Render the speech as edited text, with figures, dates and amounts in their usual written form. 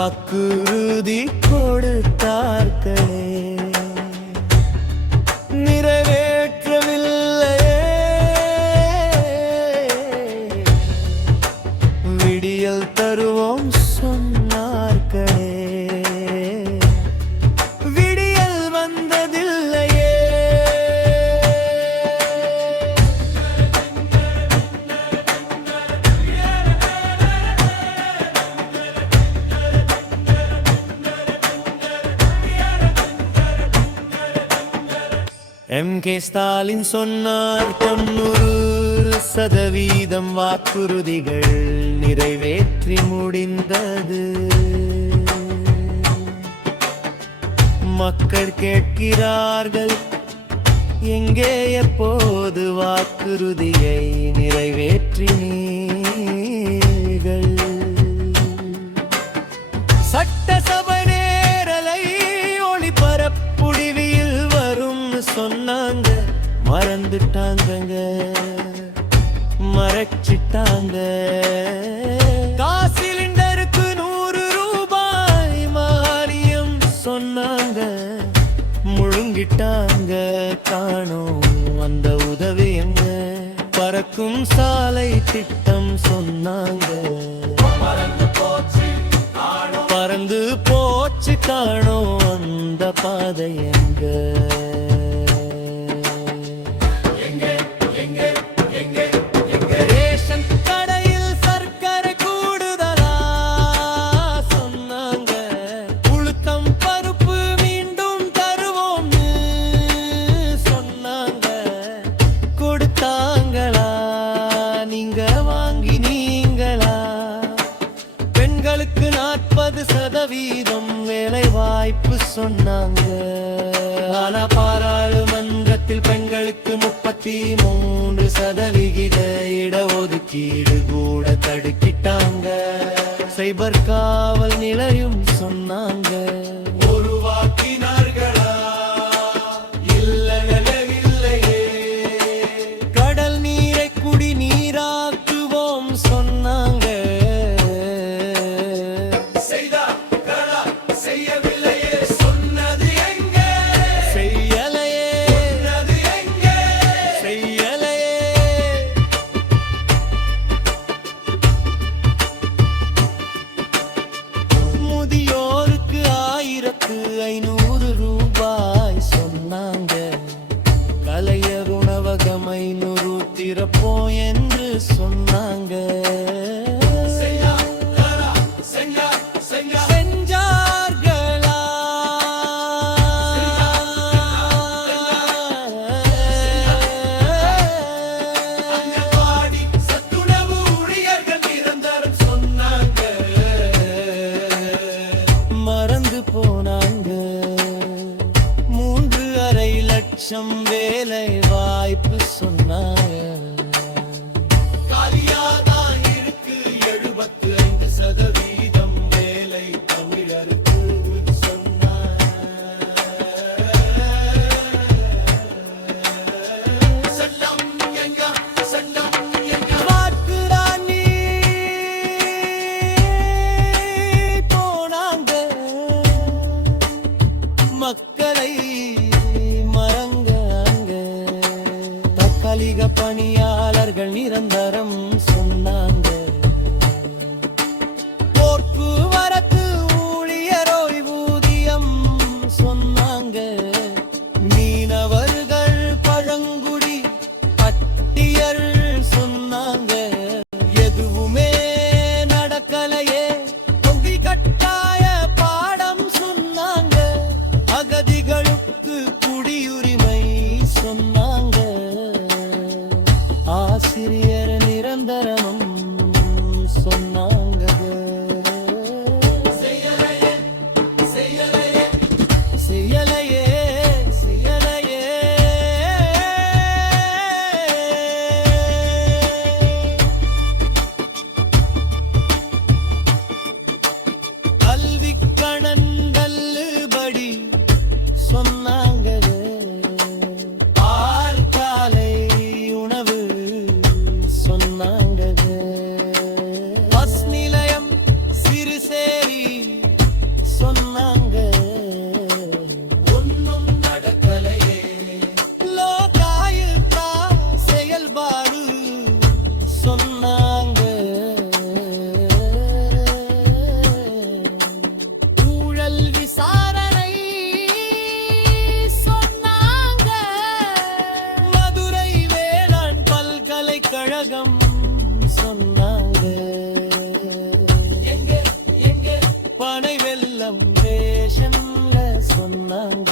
வாக்குறுதி கொடுத்தார்களே, நிறைவேற்றவில்லையே. விடியல் தருவோம் சொன்னார்களே, விடியல் வந்ததில்லையே. MK ஸ்டாலின் சொன்னார் 90% வாக்குறுதிகள் நிறைவேற்றி முடிந்தது. மக்கள் கேட்கிறார்கள், எங்கே எப்போது வாக்குறுதியை நிறைவேற்றினீர்கள்? சட்டசபை நேரலை ஒளிபரப்புடிவில் வரும் சொன்னாங்க, மறந்துட்டாங்க, மறைச்சிட்டாங்க. சிலிண்டருக்கு 100 ரூபாய் மானியம் சொன்னாங்க, முழுங்கிட்டாங்க. காணோம் அந்த உதவி எங்க? பறக்கும் சாலை திட்டம் சொன்னாங்க, பறந்து போச்சு. காணோம் அந்த பாதை எங்க? ரேஷன் கடையில் சர்க்கரை கூடுதலா சொன்னாங்க, உளுத்தம் பருப்பு மீண்டும் தருவோம்னு சொன்னாங்க. கொடுத்தாங்களா? நீங்க வாங்கினீங்களா? பெண்களுக்கு 40% வேலை வாய்ப்பு சொன்னாங்க. ஆனா பாராளுமன்றத்தில் பெண்களுக்கு 33% இடஒதுக்கீடு கூட தடுக்கிட்டாங்க. சைபர் காவல் நிலையம் சொன்னாங்க, உருவாக்கினார்களா? இல்லையே. கடல் நீரை குடிநீராக்குவோம் சொன்னாங்க, செய்யவில்லையே. சொன்னது எங்கே? செய்யலையே. சொன்னது எங்கே? செய்யலையே. முதியோருக்கு 1500 ரூபாய் சொன்னாங்க. கலைஞர் உணவகம் 500 திறப்போம் என்று சொன்னாங்க. செஞ்சார்களா? சத்துணவு ஊழியர்கள் நிரந்தரம் சொன்னாங்க, மறந்து போனாங்க. ஸ்டேஷன்ல சொன்னாங்க